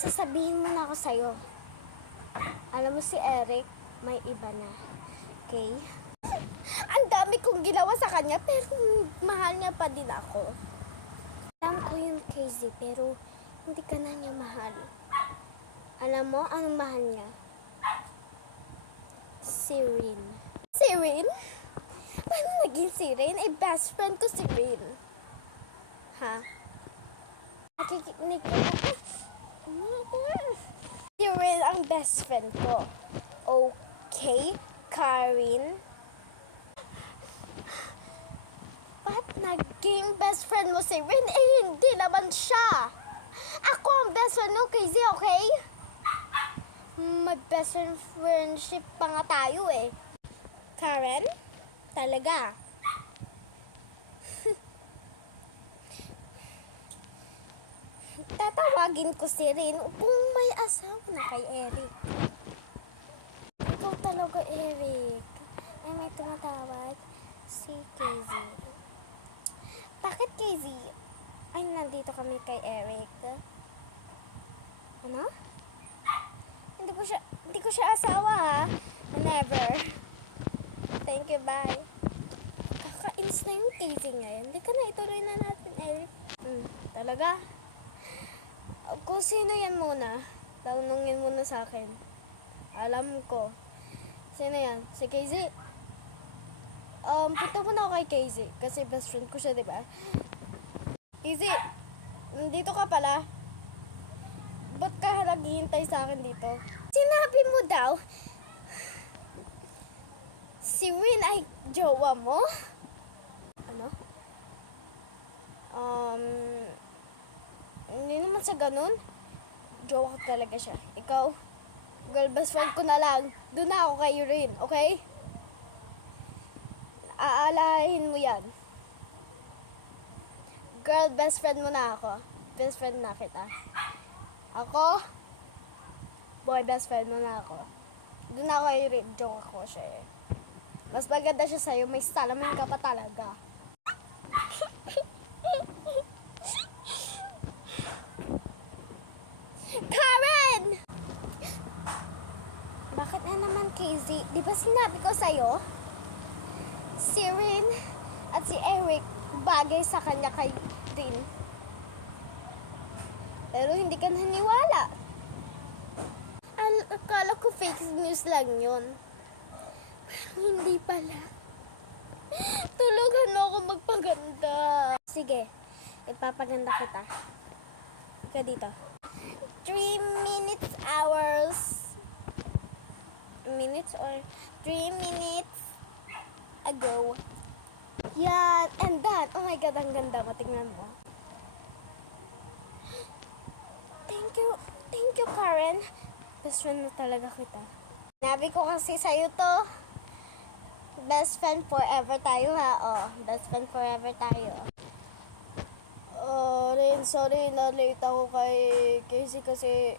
sasabihin mo na ako sa'yo. Alam mo si Eric, may iba na. Okay? Ang dami kong ginawa sa kanya, pero mahal niya pa din ako. Alam ko yung Casey, pero hindi ka na niya mahal. Alam mo, anong mahal niya? Si Rin. Si Rin? Paano naging si Rin? Eh, best friend ko si Rin. Ha? Nakikinig ko na. Si Rin ang best friend ko. Okay, Karen? Ba't naging best friend mo si Rin? Eh, hindi naman siya. Ako ang best friend mo, Casey, okay? May best friendship pa nga tayo eh. Karen? Talaga? Tatawagin ko si Rin kung may asawa na kay Eric. Ikaw talaga, Eric. Ay, may tumatawag si Casey. Bakit Casey? Ay, nandito kami kay Eric. Ano? Hindi ko siya asawa, ha? Never. Thank you, bye. Kakainis na yung Casey ngayon. Hindi ka na ituloy na natin, Eric. Talaga? Kung sino yan muna, tanungin mo na sa akin. Alam ko. Sino yan? Si Casey? Punta mo na ako kay Casey. Kasi best friend ko siya, diba? Casey, nandito ka pala. Ba't ka naghihintay sa akin dito? Sinabi mo daw, si Rin ay jowa mo? Ano? Hindi naman sa ganun. Jowa ko talaga siya. Ikaw, girl best friend ko na lang. Doon na ako kay Rin, okay? Aalahin mo yan. Girl best friend mo na ako. Best friend na kita. Ako, boy best friend mo na ako. Doon na ako kay Rin. Joke ako siya eh. Mas maganda siya sa'yo. May salamin ka pa talaga. Karen! Bakit na naman, Casey? Di ba sinabi ko sa'yo? Si Rin at si Eric bagay sa kanya kay Rin. Pero hindi ka naniwala. Akala ko fake news lang yun. Pero hindi pala. Tulugan mo ako magpaganda. Sige, ipapaganda kita. Ika dito. 3 minutes, hours. Minutes or 3 minutes ago. Yan, and that. Oh my God, ang ganda mo. Tingnan mo. Thank you, Karen. Best friend na talaga kita. Sinabi ko kasi sa'yo to. Best friend forever tayo, ha? Oh, best friend forever tayo. Rin, sorry na late ako kay Casey kasi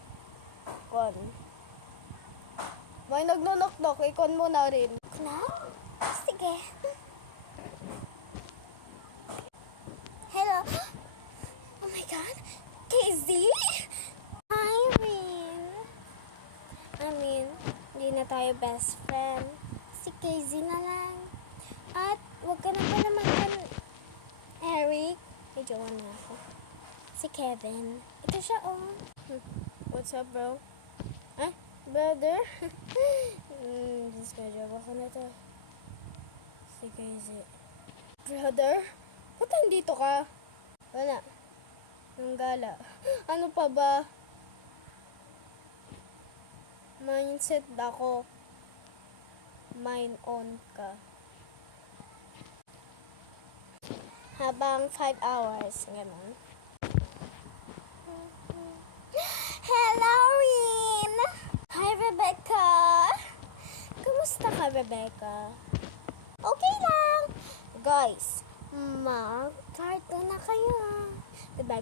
may nagno-knock-knock. Ikon mo na rin. Knock? Sige. Hello? Oh my God? Casey? Hi, Rin. Hindi na tayo best friend. Si Casey na lang. At wag ka na pa naman Eric. May jowa na ako. Si Kevin. Ito siya, oh. What's up, bro? Brother? Jowa ko na to. Si Casey. Brother? Ba't nandito ka? Wala. Ang gala. Ano pa ba? Mindset ako. Mind on ka. Habang 5 hours. Ganun. Hello, Rin! Hi, Rebecca! Kumusta ka, Rebecca? Okay lang! Guys, mag-cartoon na kayo. Diba?